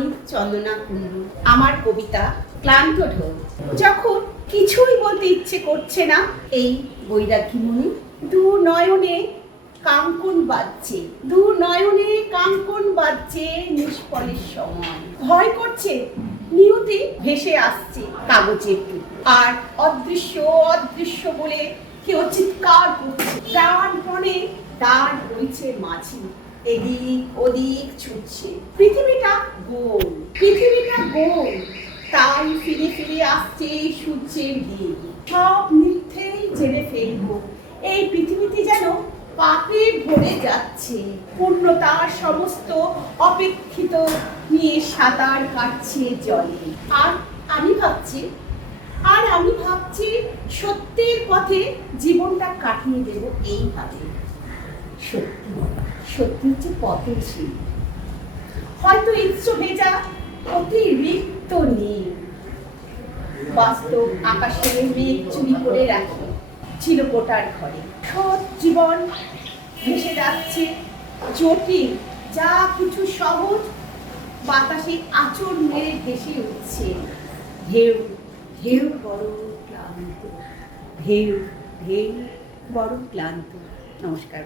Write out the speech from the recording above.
আমি চন্দনা কুণ্ডু, আমার কবিতা ক্লান্ত ঢোল। যখন কিছুই বলতে ইচ্ছে করছে না, এই বৈরাগ্যমণি দু নয়নে কাঙ্কন বাজছে দু নয়নে কাঙ্কন বাজছে নিষ্ফলের সময়। ভয় করছে, নিয়তি ভেসে আসছে কাগজের। আর অদৃশ্য অদৃশ্য বলে কেউ চিৎকার করছে। প্রাণপণে দাঁড় হয়েছে মাঝি, এদিক ওদিক ছুটছে। পৃথিবীটা গোল, পৃথিবীটা গোল। তাই ফিরে ফিরে আসছে সূর্যের দিক সব মিথ্যেই জেনে ফেলব। এই পৃথিবীতে যেন পাপে ভরে যাচ্ছে। পূর্ণতার সমস্ত অপেক্ষিত নিয়ে সাঁতার কাটছে জলে। আর আমি ভাবছি, আর আমি ভাবছি সত্যের পথে জীবনটা কাটিয়ে দেব এইভাবে। সত্যি সত্যি হচ্ছে পথশীল হয়তো ইচ্ছু ভেজা অতিরিক্ত নেই। বাস্তব আকাশে মেঘ চুরি করে রাখি গোটার ঘরে। সৎ জীবন ভেসে যাচ্ছে জটিল, যা কিছু সহজ, বাতাসে আচর মেরে ভেসে উঠছে। ঢেউ ঢেউ বড় ক্লান্ত। ঢেউ ঢেউ বড় ক্লান্ত। নমস্কার